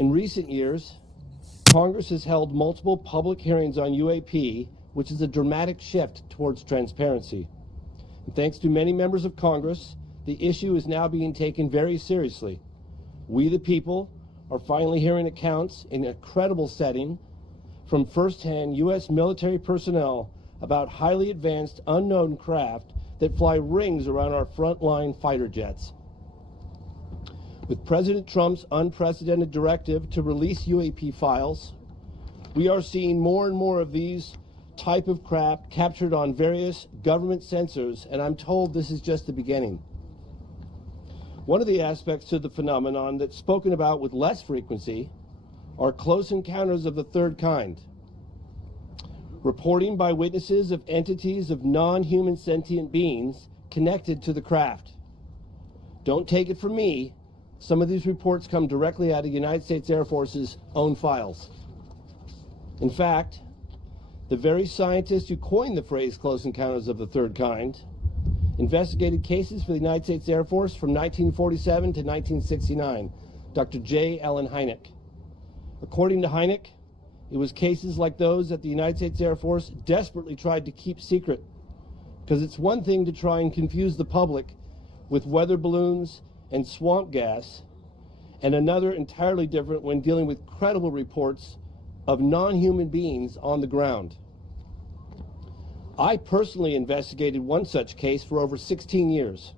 In recent years, Congress has held multiple public hearings on UAP, which is a dramatic shift towards transparency. And thanks to many members of Congress, the issue is now being taken very seriously. We, the people, are finally hearing accounts in a credible setting from firsthand U.S. military personnel about highly advanced unknown craft that fly rings around our frontline fighter jets. With President Trump's unprecedented directive to release UAP files, we are seeing more and more of these type of craft captured on various government sensors, and I'm told this is just the beginning. One of the aspects to the phenomenon that's spoken about with less frequency are close encounters of the third kind. Reporting by witnesses of entities of non-human sentient beings connected to the craft. Don't take it from me. Some of these reports come directly out of United States Air Force's own files. In fact, the very scientists who coined the phrase close encounters of the third kind investigated cases for the United States Air Force from 1947 to 1969, Dr. J. Allen Hynek. According to Hynek, it was cases like those that the United States Air Force desperately tried to keep secret, because it's one thing to try and confuse the public with weather balloons and swamp gas, and another entirely different when dealing with credible reports of non-human beings on the ground. I personally investigated one such case for over 16 years.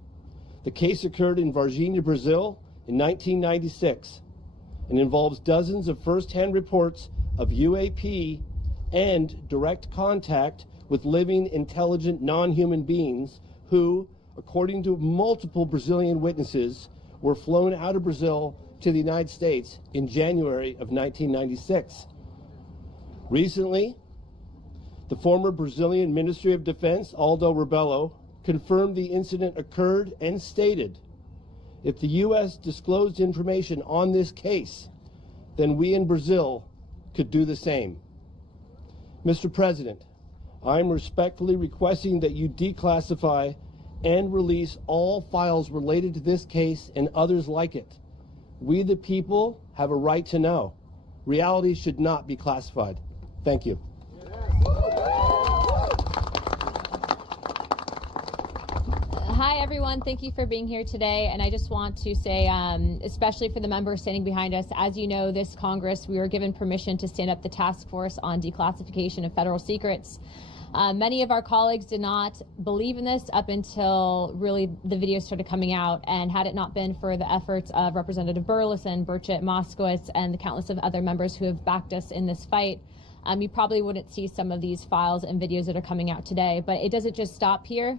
The case occurred in Varginha, Brazil in 1996 and involves dozens of first-hand reports of UAP and direct contact with living, intelligent, non-human beings who, according to multiple Brazilian witnesses, were flown out of Brazil to the United States in January of 1996. Recently, the former Brazilian Ministry of Defense, Aldo Rebelo, confirmed the incident occurred and stated, if the U.S. disclosed information on this case, then we in Brazil could do the same. Mr. President, I'm respectfully requesting that you declassify and release all files related to this case and others like it. We, the people, have a right to know. Reality should not be classified. Thank you. Hi, everyone. Thank you for being here today. And I just want to say, especially for the members standing behind us, as you know, this Congress, we were given permission to stand up the task force on declassification of federal secrets. Many of our colleagues did not believe in this up until really the videos started coming out, and had it not been for the efforts of Representative Burleson, Burchett, Moskowitz, and the countless of other members who have backed us in this fight, you probably wouldn't see some of these files and videos that are coming out today. But it doesn't just stop here.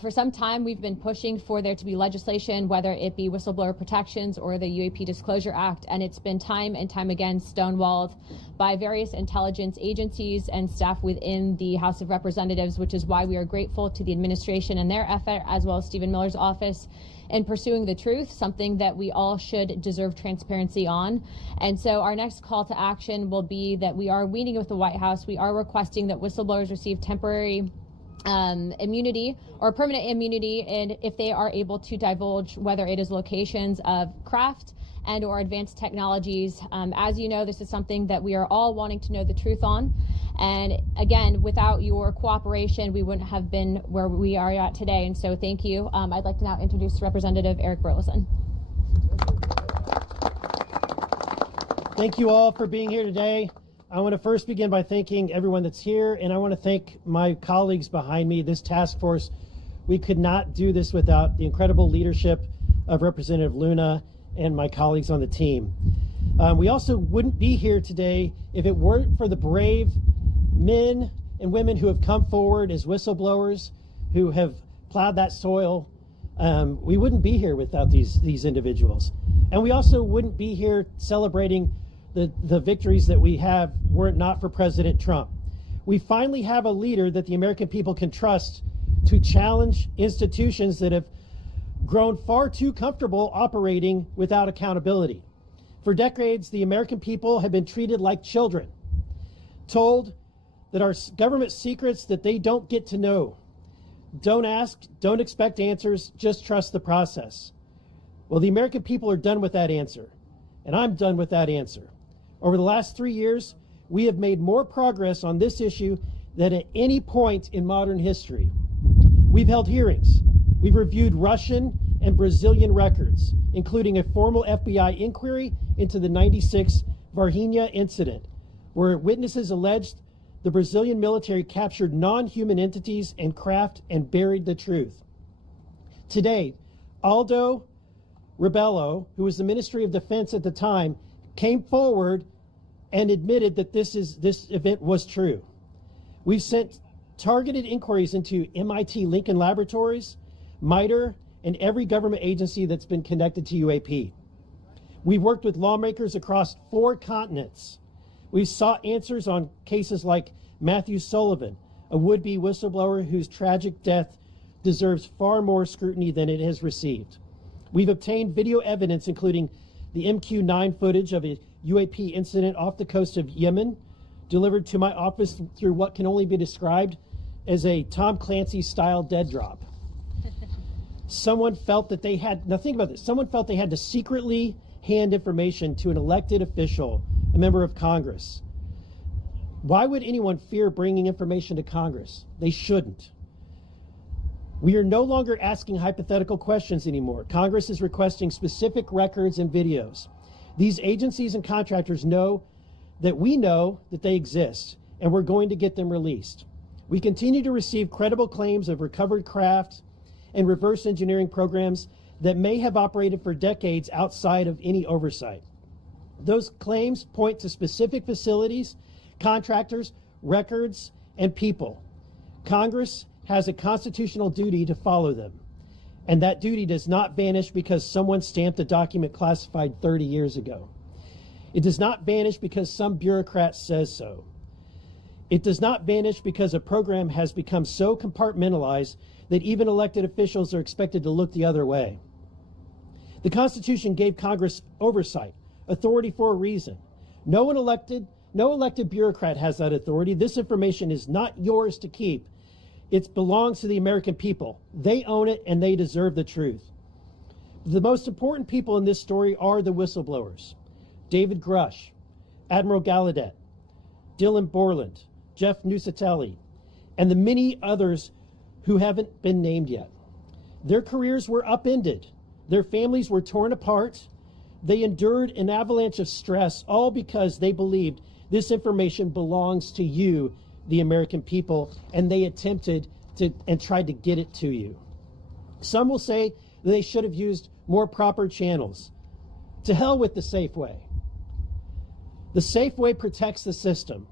For some time, we've been pushing for there to be legislation, whether it be whistleblower protections or the UAP Disclosure Act, and it's been time and time again stonewalled by various intelligence agencies and staff within the House of Representatives, which is why we are grateful to the administration and their effort, as well as Stephen Miller's office, in pursuing the truth, something that we all should deserve transparency on. And so our next call to action will be that we are meeting with the White House. We are requesting that whistleblowers receive temporary immunity or permanent immunity, and if they are able to divulge whether it is locations of craft and or advanced technologies. As you know, this is something that we are all wanting to know the truth on. And again, without your cooperation, we wouldn't have been where we are at today. And so thank you. I'd like to now introduce Representative Eric Burleson. Thank you all for being here today. I want to first begin by thanking everyone that's here, and I want to thank my colleagues behind me, this task force. We could not do this without the incredible leadership of Representative Luna and my colleagues on the team. We also wouldn't be here today if it weren't for the brave men and women who have come forward as whistleblowers, who have plowed that soil. We wouldn't be here without these individuals. And we also wouldn't be here celebrating the victories that we have were it not for President Trump. We finally have a leader that the American people can trust to challenge institutions that have grown far too comfortable operating without accountability. For decades, the American people have been treated like children, told that our government secrets that they don't get to know. Don't ask, don't expect answers, just trust the process. Well, the American people are done with that answer. And I'm done with that answer. Over the last 3 years, we have made more progress on this issue than at any point in modern history. We've held hearings. We've reviewed Russian and Brazilian records, including a formal FBI inquiry into the '96 Varginha incident, where witnesses alleged the Brazilian military captured non-human entities and craft and buried the truth. Today, Aldo Rebelo, who was the Ministry of Defense at the time, came forward and admitted that this event was true. We've sent targeted inquiries into MIT Lincoln Laboratories, MITRE, and every government agency that's been connected to UAP. We've worked with lawmakers across 4 continents. We've sought answers on cases like Matthew Sullivan, a would-be whistleblower whose tragic death deserves far more scrutiny than it has received. We've obtained video evidence, including the MQ-9 footage of a UAP incident off the coast of Yemen, delivered to my office through what can only be described as a Tom Clancy-style dead drop. Someone felt that they had, now think about this, someone felt they had to secretly hand information to an elected official, a member of Congress. Why would anyone fear bringing information to Congress? They shouldn't. We are no longer asking hypothetical questions anymore. Congress is requesting specific records and videos. These agencies and contractors know that we know that they exist, and we're going to get them released. We continue to receive credible claims of recovered craft and reverse engineering programs that may have operated for decades outside of any oversight. Those claims point to specific facilities, contractors, records, and people. Congress has a constitutional duty to follow them, and that duty does not vanish because someone stamped a document classified 30 years ago. It does not vanish because some bureaucrat says so. It does not vanish because a program has become so compartmentalized that even elected officials are expected to look the other way. The Constitution gave Congress oversight, authority for a reason. No elected bureaucrat has that authority. This information is not yours to keep. It belongs to the American people. They own it, and they deserve the truth. The most important people in this story are the whistleblowers: David Grusch, Admiral Gallaudet, Dylan Borland, Jeff Nusatelli, and the many others who haven't been named yet. Their careers were upended. Their families were torn apart. They endured an avalanche of stress, all because they believed this information belongs to you, the American people, and they attempted to and tried to get it to you. Some will say that they should have used more proper channels. To hell with the safe way. The safe way protects the system.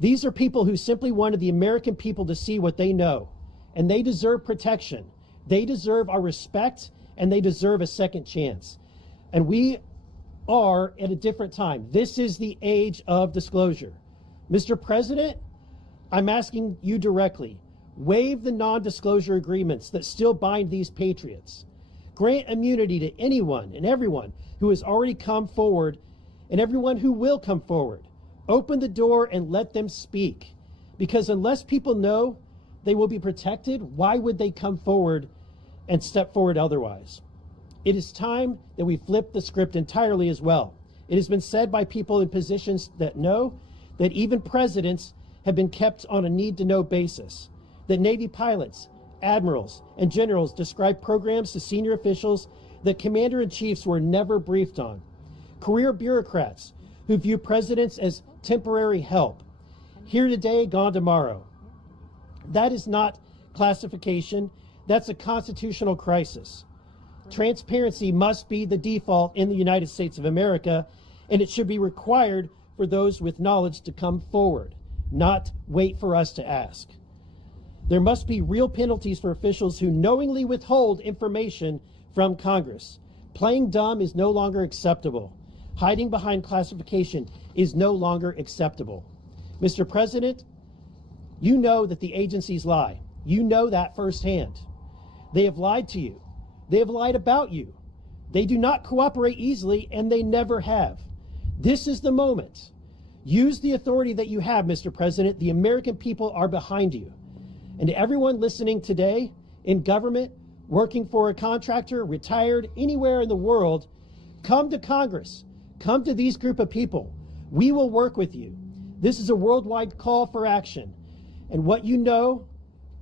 These are people who simply wanted the American people to see what they know, and they deserve protection. They deserve our respect, and they deserve a second chance. And we are at a different time. This is the age of disclosure. Mr. President, I'm asking you directly, waive the non-disclosure agreements that still bind these patriots. Grant immunity to anyone and everyone who has already come forward and everyone who will come forward. Open the door and let them speak. Because unless people know they will be protected, why would they come forward and step forward otherwise? It is time that we flip the script entirely as well. It has been said by people in positions that know that even presidents have been kept on a need-to-know basis, that Navy pilots, admirals, and generals describe programs to senior officials that commander-in-chiefs were never briefed on, career bureaucrats who view presidents as temporary help, here today, gone tomorrow. That is not classification, that's a constitutional crisis. Transparency must be the default in the United States of America, and it should be required for those with knowledge to come forward, not wait for us to ask. There must be real penalties for officials who knowingly withhold information from Congress. Playing dumb is no longer acceptable. Hiding behind classification is no longer acceptable. Mr. President, you know that the agencies lie. You know that firsthand. They have lied to you. They have lied about you. They do not cooperate easily, and they never have. This is the moment. Use the authority that you have, Mr. President. The American people are behind you. And to everyone listening today in government, working for a contractor, retired, anywhere in the world, come to Congress. come to these group of people. We will work with you. This is a worldwide call for action. And what you know,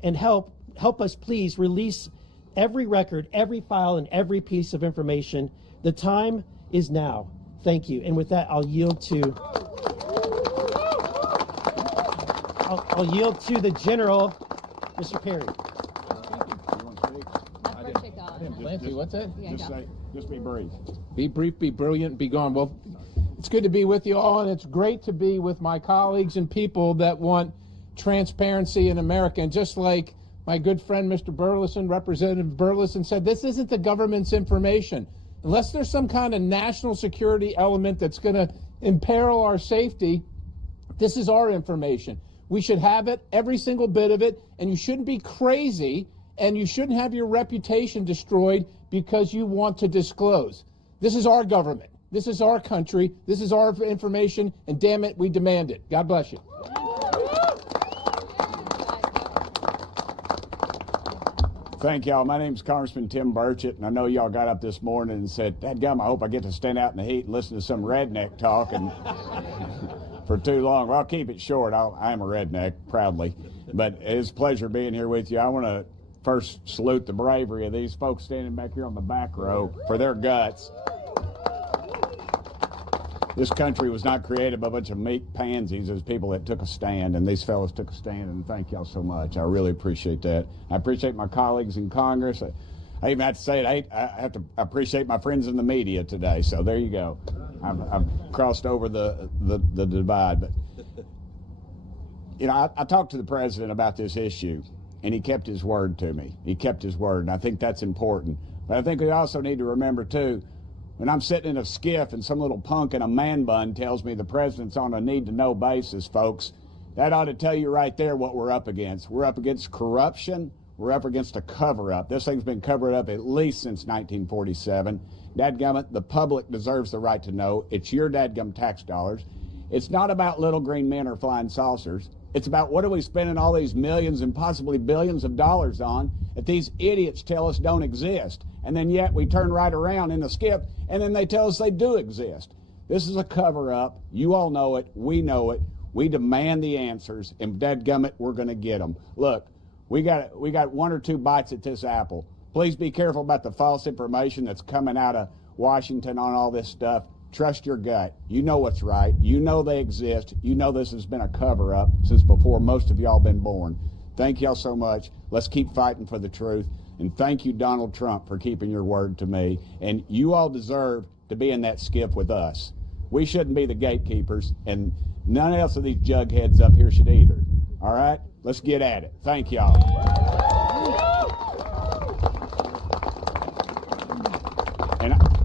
and help us please release every record, every file, and every piece of information. The time is now. Thank you. And with that, I'll yield to the General, Mr. Perry. What's that? Just be brief. Be brief, be brilliant, be gone. Well, it's good to be with you all, and it's great to be with my colleagues and people that want transparency in America. And just like my good friend, Mr. Burleson, Representative Burleson said, this isn't the government's information. Unless there's some kind of national security element that's going to imperil our safety, this is our information. We should have it, every single bit of it, and you shouldn't be crazy, and you shouldn't have your reputation destroyed because you want to disclose. This is our government. This is our country. This is our information, and damn it, we demand it. God bless you. Thank y'all. My name's Congressman Tim Burchett, and I know y'all got up this morning and said, "Dadgum, I hope I get to stand out in the heat and listen to some redneck talk and for too long." Well, I'll keep it short. I am a redneck, proudly. But it's a pleasure being here with you. I want to first salute the bravery of these folks standing back here on the back row for their guts. This country was not created by a bunch of meek pansies. It was people that took a stand, and these fellows took a stand, and thank y'all so much. I really appreciate that. I appreciate my colleagues in Congress. I even have to say it, I have to appreciate my friends in the media today, so there you go. I've crossed over the divide. But, you know, I talked to the president about this issue, and he kept his word to me. He kept his word, and I think that's important. But I think we also need to remember, too, when I'm sitting in a skiff and some little punk in a man bun tells me the president's on a need-to-know basis, folks, that ought to tell you right there what we're up against. We're up against corruption. We're up against a cover-up. This thing's been covered up at least since 1947. Dadgummit, the public deserves the right to know. It's your dadgum tax dollars. It's not about little green men or flying saucers. It's about what are we spending all these millions and possibly billions of dollars on that these idiots tell us don't exist. And then yet we turn right around in the skiff and then they tell us they do exist. This is a cover-up. You all know it. We know it. We demand the answers, and dadgummit, we're going to get them. Look, we got one or two bites at this apple. Please be careful about the false information that's coming out of Washington on all this stuff. Trust your gut. You know what's right. You know they exist. You know this has been a cover-up since before most of y'all been born. Thank y'all so much. Let's keep fighting for the truth. And thank you, Donald Trump, for keeping your word to me. And you all deserve to be in that skiff with us. We shouldn't be the gatekeepers, and none else of these jugheads up here should either. All right? Let's get at it. Thank y'all.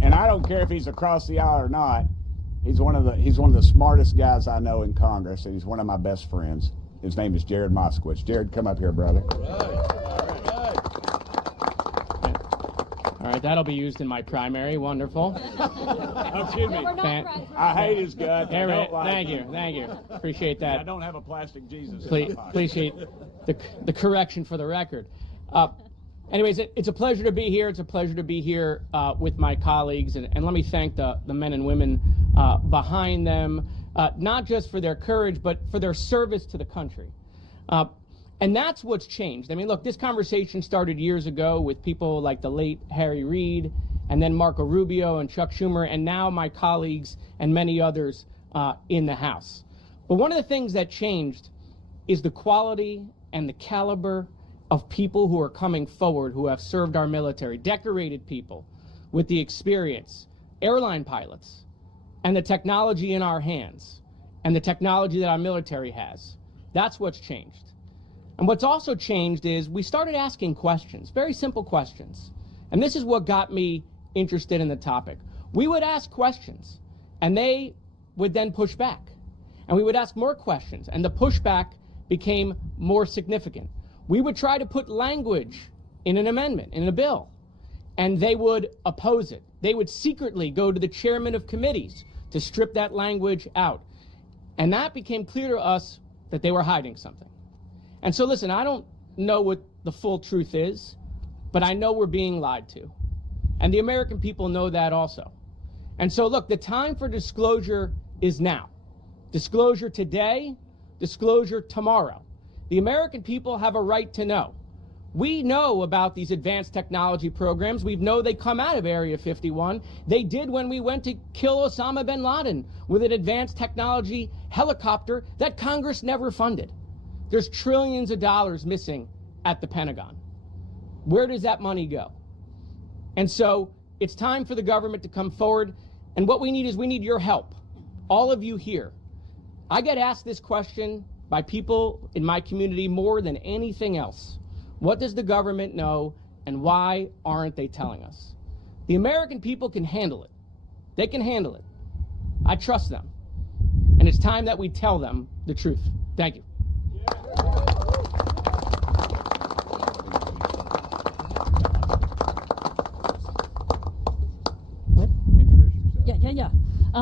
And I don't care if he's across the aisle or not. He's one of the smartest guys I know in Congress, and he's one of my best friends. His name is Jared Moskowitz. Jared, come up here, brother. All right, that'll be used in my primary. Wonderful. Excuse me. I hate his gut. Thank you. Appreciate that. I don't have a plastic Jesus. Appreciate the correction for the record. Anyways, it's a pleasure to be here. It's a pleasure to be here with my colleagues, and let me thank the men and women behind them, not just for their courage, but for their service to the country. And that's what's changed. I mean, look, this conversation started years ago with people like the late Harry Reid, and then Marco Rubio and Chuck Schumer, and now my colleagues and many others in the House. But one of the things that changed is the quality and the caliber of people who are coming forward who have served our military, decorated people with the experience, airline pilots, and the technology in our hands, and the technology that our military has. That's what's changed. And what's also changed is we started asking questions, very simple questions. And this is what got me interested in the topic. We would ask questions, and they would then push back. And we would ask more questions, and the pushback became more significant. We would try to put language in an amendment, in a bill, and they would oppose it. They would secretly go to the chairman of committees to strip that language out. And that became clear to us that they were hiding something. And so listen, I don't know what the full truth is, but I know we're being lied to. And the American people know that also. And so look, the time for disclosure is now. Disclosure today, disclosure tomorrow. The American people have a right to know. We know about these advanced technology programs. We know they come out of Area 51. They did when we went to kill Osama bin Laden with an advanced technology helicopter that Congress never funded. There's trillions of dollars missing at the Pentagon. Where does that money go? And so it's time for the government to come forward. And what we need is we need your help, all of you here. I get asked this question by people in my community more than anything else. What does the government know, and why aren't they telling us? The American people can handle it. They can handle it. I trust them. And it's time that we tell them the truth. Thank you.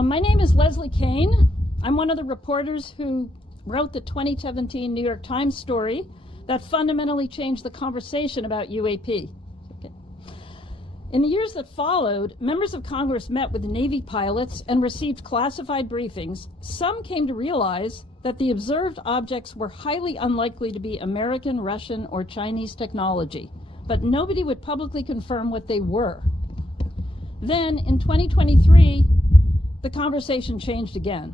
My name is Leslie Kane. I'm one of the reporters who wrote the 2017 New York Times story that fundamentally changed the conversation about UAP. Okay. In the years that followed, members of Congress met with Navy pilots and received classified briefings. Some came to realize that the observed objects were highly unlikely to be American, Russian, or Chinese technology, but nobody would publicly confirm what they were. Then, in 2023, the conversation changed again.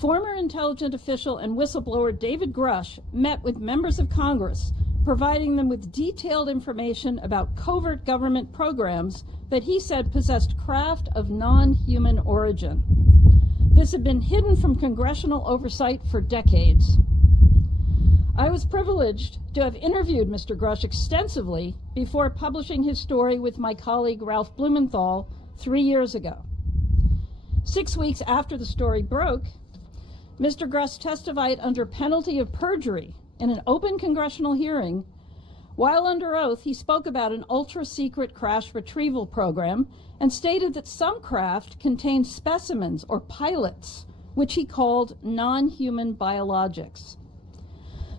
Former intelligence official and whistleblower David Grusch met with members of Congress, providing them with detailed information about covert government programs that he said possessed craft of non-human origin. This had been hidden from congressional oversight for decades. I was privileged to have interviewed Mr. Grusch extensively before publishing his story with my colleague Ralph Blumenthal 3 years ago. 6 weeks after the story broke, Mr. Grusch testified under penalty of perjury in an open congressional hearing. While under oath, he spoke about an ultra-secret crash retrieval program and stated that some craft contained specimens or pilots, which he called non-human biologics.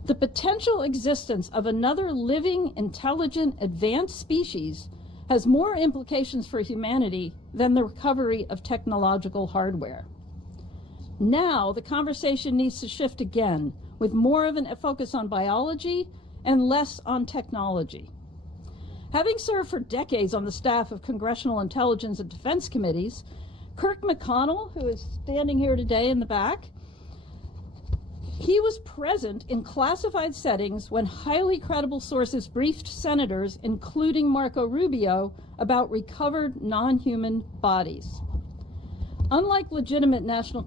The potential existence of another living, intelligent, advanced species has more implications for humanity than the recovery of technological hardware. Now, the conversation needs to shift again, with more of a focus on biology and less on technology. Having served for decades on the staff of Congressional Intelligence and Defense Committees, Kirk McConnell, who is standing here today in the back, he was present in classified settings when highly credible sources briefed senators, including Marco Rubio, about recovered non-human bodies. Unlike legitimate national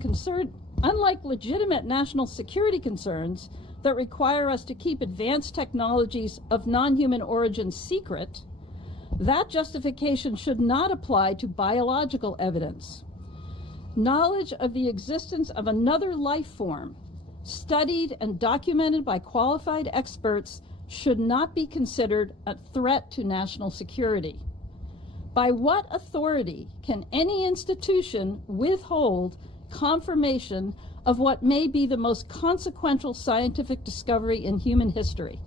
security concerns that require us to keep advanced technologies of non-human origin secret, that justification should not apply to biological evidence. Knowledge of the existence of another life form, studied and documented by qualified experts, should not be considered a threat to national security. By what authority can any institution withhold confirmation of what may be the most consequential scientific discovery in human history?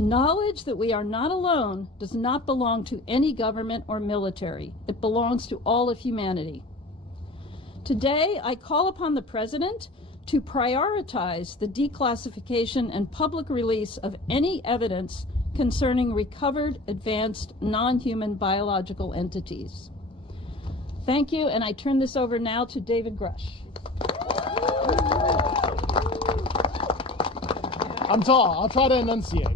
Knowledge that we are not alone does not belong to any government or military. It belongs to all of humanity. Today, I call upon the President to prioritize the declassification and public release of any evidence concerning recovered, advanced, non-human biological entities. Thank you, and I turn this over now to David Grusch. I'm tall. I'll try to enunciate.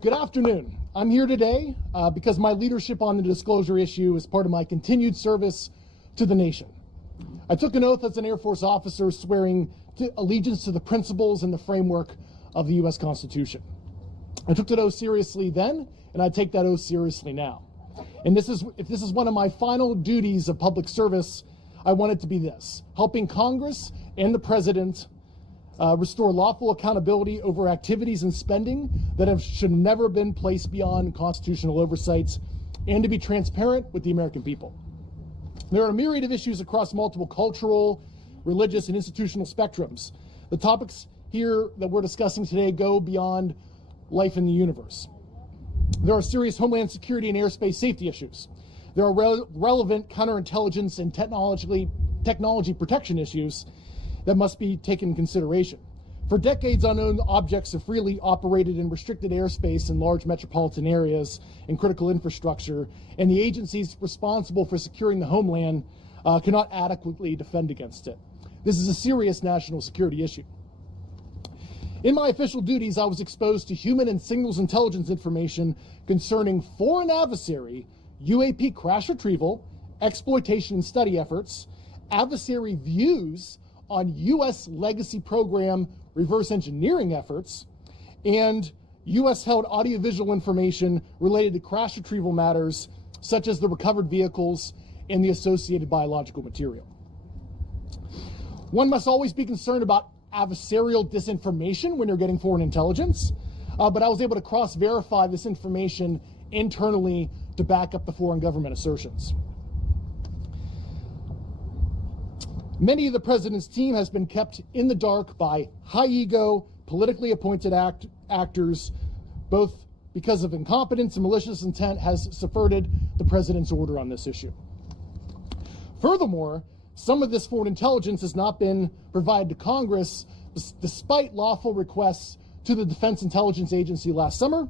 Good afternoon. I'm here today because my leadership on the disclosure issue is part of my continued service to the nation. I took an oath as an Air Force officer swearing allegiance to the principles and the framework of the U.S. Constitution. I took that oath seriously then, and I take that oath seriously now. And if this is one of my final duties of public service, I want it to be this: helping Congress and the President restore lawful accountability over activities and spending that should never been placed beyond constitutional oversight, and to be transparent with the American people. There are a myriad of issues across multiple cultural, religious, and institutional spectrums. The topics here that we're discussing today go beyond life in the universe. There are serious homeland security and airspace safety issues. there are relevant counterintelligence and technology protection issues that must be taken into consideration. For decades, unknown objects have freely operated in restricted airspace in large metropolitan areas and critical infrastructure, and the agencies responsible for securing the homeland cannot adequately defend against it. This is a serious national security issue. In my official duties, I was exposed to human and signals intelligence information concerning foreign adversary, UAP crash retrieval, exploitation and study efforts, adversary views on U.S. legacy program reverse engineering efforts, and U.S.-held audiovisual information related to crash retrieval matters, such as the recovered vehicles and the associated biological material. One must always be concerned about adversarial disinformation when you're getting foreign intelligence, but I was able to cross-verify this information internally to back up the foreign government assertions. Many of the president's team has been kept in the dark by high-ego, politically appointed actors, both because of incompetence and malicious intent has subverted the president's order on this issue. Furthermore, some of this foreign intelligence has not been provided to Congress despite lawful requests to the Defense Intelligence Agency last summer,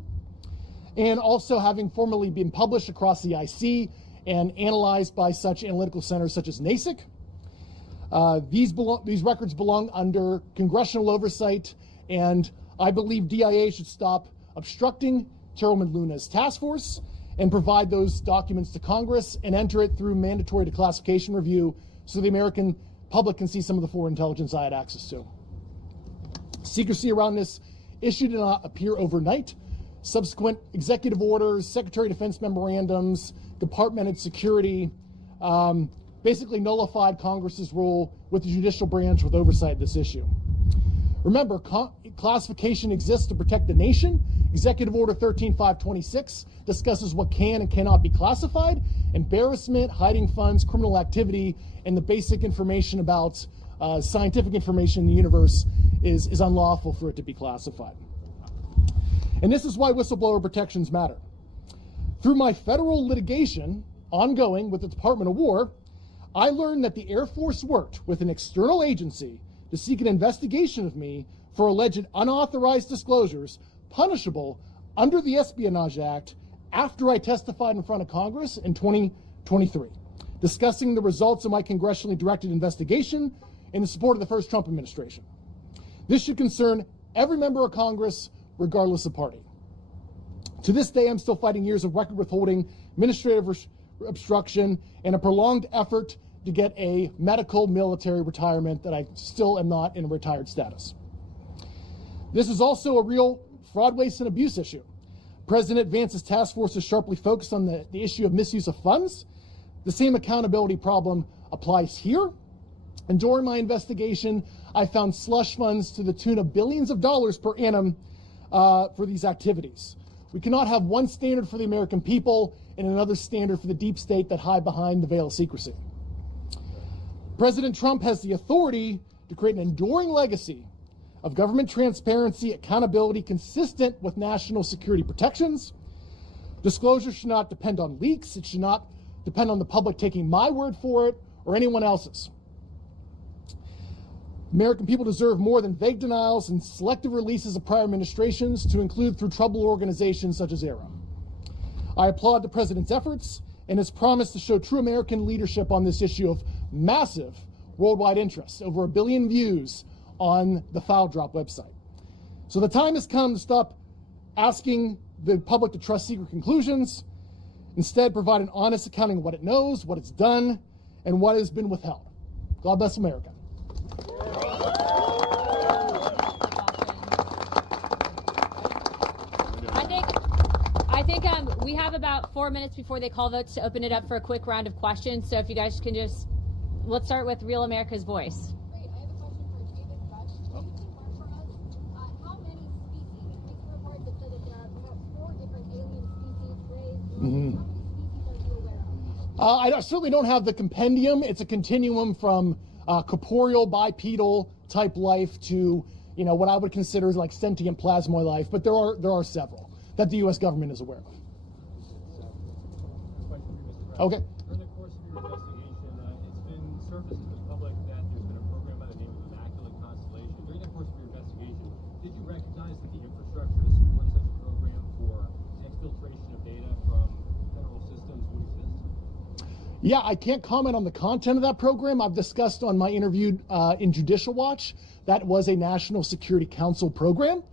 and also having formally been published across the IC and analyzed by such analytical centers such as NASIC. These records belong under congressional oversight, and I believe DIA should stop obstructing Chairwoman Luna's task force and provide those documents to Congress and enter it through mandatory declassification review so the American public can see some of the foreign intelligence I had access to. Secrecy around this issue did not appear overnight. Subsequent executive orders, Secretary of Defense memorandums, departmented security, basically nullified Congress's role with the judicial branch with oversight of this issue. Remember, classification exists to protect the nation. Executive Order 13526 discusses what can and cannot be classified. Embarrassment, hiding funds, criminal activity, and the basic information about scientific information in the universe is unlawful for it to be classified. And this is why whistleblower protections matter. Through my federal litigation ongoing with the Department of War, I learned that the Air Force worked with an external agency to seek an investigation of me for alleged unauthorized disclosures punishable under the Espionage Act after I testified in front of Congress in 2023, discussing the results of my congressionally directed investigation in the support of the first Trump administration. This should concern every member of Congress, regardless of party. To this day, I'm still fighting years of record withholding, administrative obstruction, and a prolonged effort to get a medical military retirement that I still am not in a retired status. This is also a real fraud, waste, and abuse issue. President Vance's task force is sharply focused on the issue of misuse of funds. The same accountability problem applies here. And during my investigation, I found slush funds to the tune of billions of dollars per annum for these activities. We cannot have one standard for the American people and another standard for the deep state that hide behind the veil of secrecy. President Trump has the authority to create an enduring legacy of government transparency, accountability consistent with national security protections. Disclosure should not depend on leaks. It should not depend on the public taking my word for it or anyone else's. American people deserve more than vague denials and selective releases of prior administrations, to include through troubled organizations such as AARO. I applaud the president's efforts and his promise to show true American leadership on this issue of massive worldwide interest, over 1 billion views on the File Drop website. So the time has come to stop asking the public to trust secret conclusions. Instead, provide an honest accounting of what it knows, what it's done, and what has been withheld. God bless America. I think we have about 4 minutes before they call votes to open it up for a quick round of questions. So if you guys can just, let's start with Real America's Voice. Great. I have a question for David Grusch. Maybe you can mark for us how many species? It makes a report that said that there are perhaps 4 different alien species raised. How many species are you aware of? I certainly don't have the compendium. It's a continuum from corporeal, bipedal type life to, you know, what I would consider like sentient plasmoid life. But there are several that the U.S. government is aware of. Okay. During the course of your investigation, it's been surfaced to the public that there's been a program by the name of Immaculate Constellation. During the course of your investigation, did you recognize that the infrastructure to support such a program for exfiltration of data from federal systems would exist? Yeah, I can't comment on the content of that program. I've discussed on my interview in Judicial Watch that was a National Security Council program,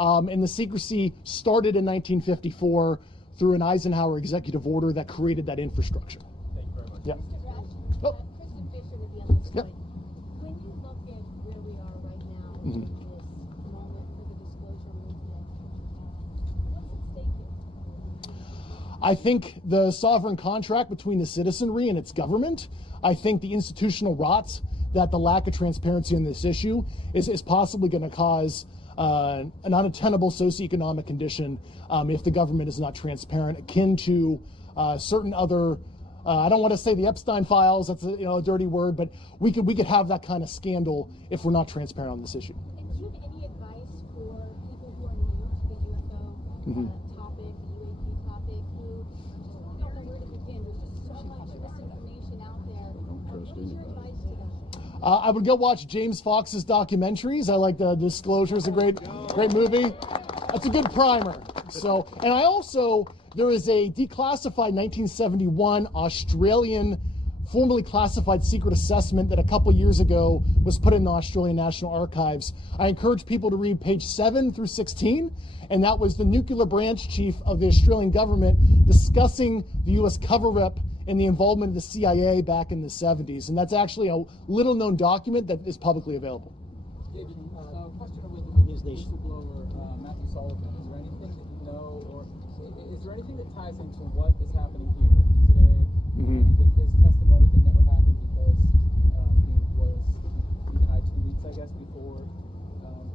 and the secrecy started in 1954 through an Eisenhower executive order that created that infrastructure. Thank you very much. Yeah. Mr. Grusch, Kristen Fisher with the Endless Yep. Point. When you look at where we are right now in this moment for the disclosure movement, what's at stake here? I think the sovereign contract between the citizenry and its government, I think the institutional rots that the lack of transparency in this issue is possibly going to cause an untenable socioeconomic condition if the government is not transparent, akin to certain other, I don't want to say the Epstein files, that's a dirty word, but we could have that kind of scandal if we're not transparent on this issue. And do you have any advice for people who are new to the UFO topic, the UAP topic, who just don't know where to begin? There's just so much misinformation out there. What is your advice to them? I would go watch James Fox's documentaries. I like the Disclosure is a great movie. That's a good primer. So, and I also, there is a declassified 1971 Australian formerly classified secret assessment that a couple years ago was put in the Australian National Archives. I encourage people to read page 7 through 16, and that was the nuclear branch chief of the Australian government discussing the U.S. cover-up and the involvement of the CIA back in the 70s. And that's actually a little-known document that is publicly available. David, question with whistleblower Matthew Sullivan. Is there anything that you know, or is there anything that ties into what is happening here today with his testimony that never happened because he died 2 weeks, I guess, before?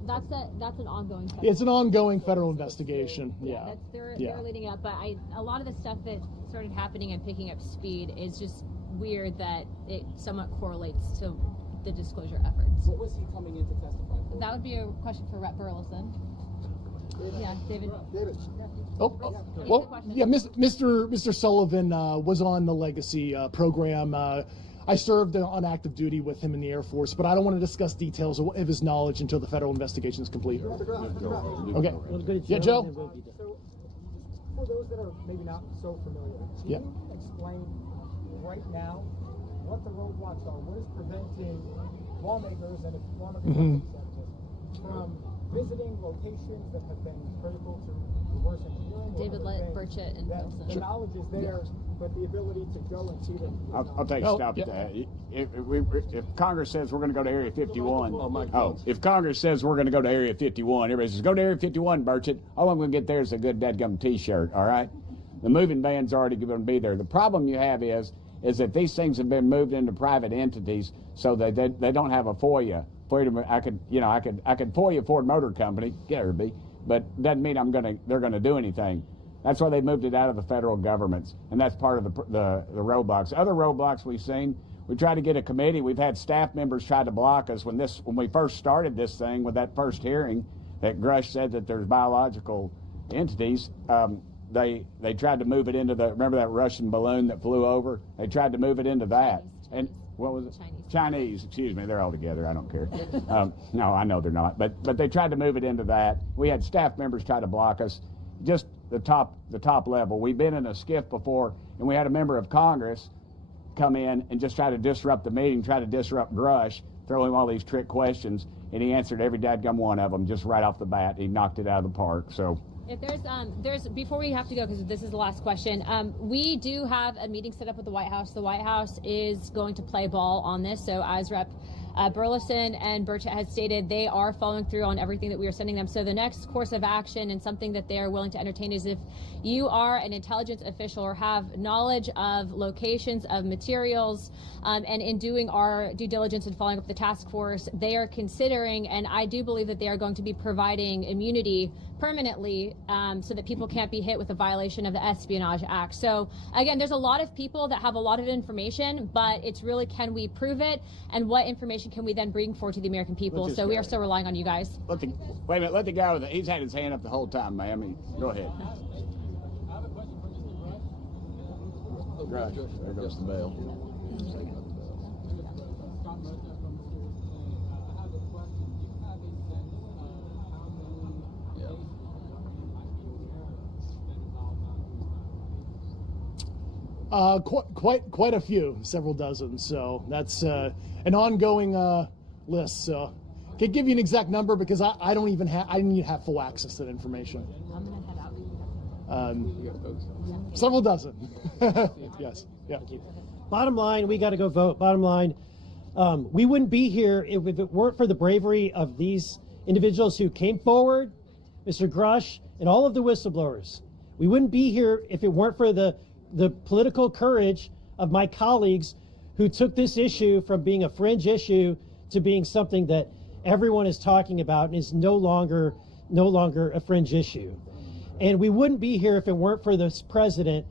That's an ongoing. It's an ongoing federal investigation. Yeah. They're leading it up, but a lot of the stuff that started happening and picking up speed is just weird that it somewhat correlates to the disclosure efforts. What was he coming in to testify for? That would be a question for Rep. Burleson. Yeah, David. Yeah, Mr. Sullivan was on the Legacy program. I served on active duty with him in the Air Force, but I don't want to discuss details of his knowledge until the federal investigation is complete. Okay. Yeah, Joe? So, for those that are maybe not so familiar, can you explain right now what the roadblocks are? What is preventing lawmakers and lawmakers from visiting locations that have been critical to reverse engineering? David, let Burchett and Wilson. The knowledge is there, but the ability to go and see them. I'll take a stop at that. If Congress says we're going to go to Area 51, if Congress says we're going to go to Area 51, everybody says, go to Area 51, Burchett. All I'm going to get there is a good dadgum T-shirt, all right? The moving van's already going to be there. The problem you have is that these things have been moved into private entities so that they don't have a FOIA. I could FOIA Ford Motor Company, but doesn't mean they're going to do anything. That's why they moved it out of the federal governments, and that's part of the roadblocks. Other roadblocks we've seen, we tried to get a committee. We've had staff members try to block us when we first started this thing with that first hearing that Grusch said that there's biological entities. They tried to move it into remember that Russian balloon that flew over? They tried to move it into that. And what was it? Chinese, excuse me, they're all together, I don't care. No, I know they're not, but they tried to move it into that. We had staff members try to block us, just the top level. We've been in a skiff before, and we had a member of Congress come in and just try to disrupt the meeting, try to disrupt Grusch, throw him all these trick questions, and he answered every dadgum one of them just right off the bat. He knocked it out of the park, so. If there's before we have to go, because this is the last question, we do have a meeting set up with the White House. The White House is going to play ball on this. So as Rep. Burleson and Burchett has stated, they are following through on everything that we are sending them. So the next course of action and something that they are willing to entertain is if you are an intelligence official or have knowledge of locations of materials, and in doing our due diligence and following up the task force, they are considering, and I do believe that they are going to be providing immunity permanently so that people can't be hit with a violation of the Espionage Act. So again, there's a lot of people that have a lot of information, but it's really, can we prove it, and what information can we then bring forward to the American people? So we are still relying on you guys. Wait a minute, let the guy with he's had his hand up the whole time, ma'am. Go ahead. I have a question for Mr. Grusch. Right. There goes the bell. Quite a few, several dozen. So that's an ongoing list. So I can't give you an exact number because I didn't even have full access to that information. Several dozen. Yes. Yeah. Thank you. Bottom line, we got to go vote. Bottom line, we wouldn't be here if it weren't for the bravery of these individuals who came forward, Mr. Grusch, and all of the whistleblowers. We wouldn't be here if it weren't for the political courage of my colleagues who took this issue from being a fringe issue to being something that everyone is talking about and is no longer a fringe issue. And we wouldn't be here if it weren't for this president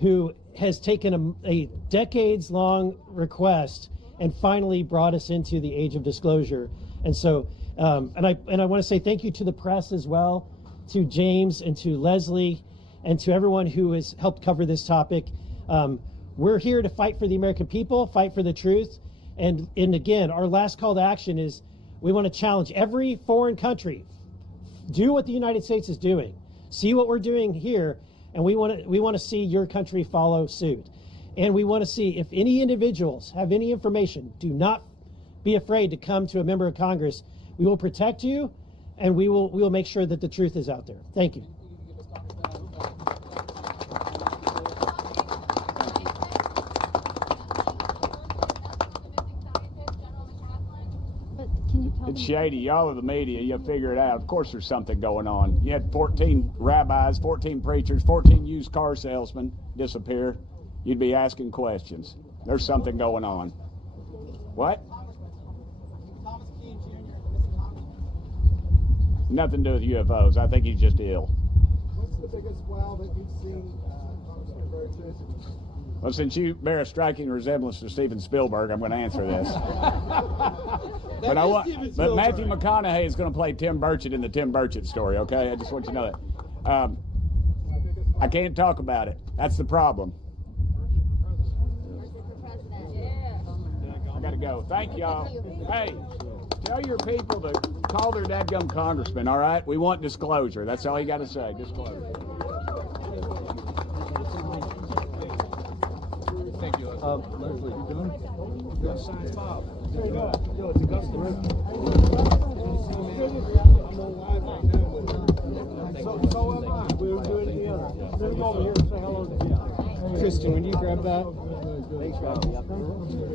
who has taken a decades-long request and finally brought us into the age of disclosure. And so, and I want to say thank you to the press as well, to James and to Leslie, and to everyone who has helped cover this topic. We're here to fight for the American people, fight for the truth. And again, our last call to action is we want to challenge every foreign country. Do what the United States is doing. See what we're doing here, and we want to see your country follow suit. And we want to see if any individuals have any information, do not be afraid to come to a member of Congress. We will protect you, and we will make sure that the truth is out there. Thank you. It's shady. Y'all are the media. You figure it out. Of course there's something going on. You had 14 rabbis, 14 preachers, 14 used car salesmen disappear. You'd be asking questions. There's something going on. What? Nothing to do with UFOs. I think he's just ill. What's the biggest wow that you've seen, Congressman Burgess? Well, since you bear a striking resemblance to Steven Spielberg, I'm going to answer this. But Matthew McConaughey is going to play Tim Burchett in the Tim Burchett story, okay? I just want you to know that. I can't talk about it. That's the problem. I got to go. Thank y'all. Hey, tell your people to call their dadgum congressman, all right? We want disclosure. That's all you got to say, disclosure. Thank you. Leslie, you doing? Yes. Bob. There you go. Yo, it's Augusta, right? So am I. We were doing it together. Let me go over here and say hello to you. Christian, would you grab that? Thanks for having me up here.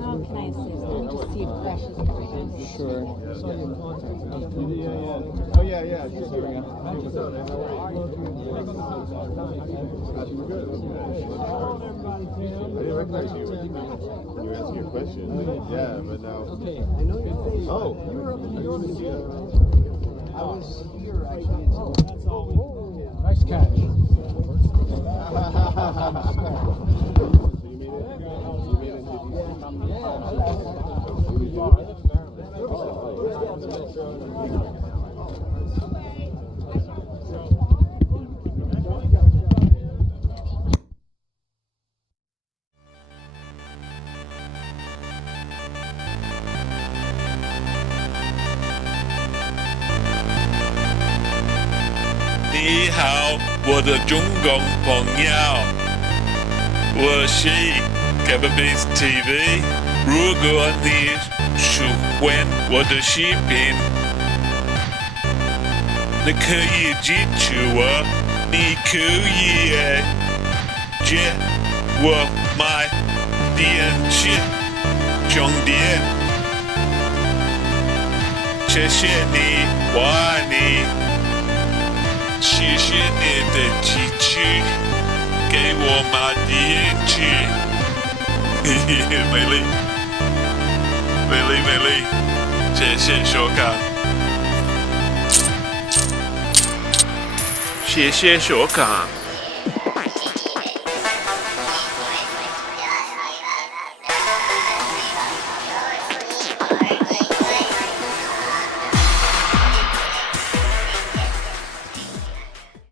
How can I assist? Let me just see if Grusch is coming in. Sure. Oh, yeah. There we go. I didn't recognize you when you were asking your question. Yeah, but now. Okay, I know your face. Oh, you were up in New York. I was here actually. That's all. Nice catch.你好，我的中共朋友，我是 GabberBeastTV。如果你喜欢我的视频，你可以支持我，你可以借我买电池充电。谢谢你，我爱你。谢谢你的支持，给我买电池。美丽，谢谢收看，谢谢收看。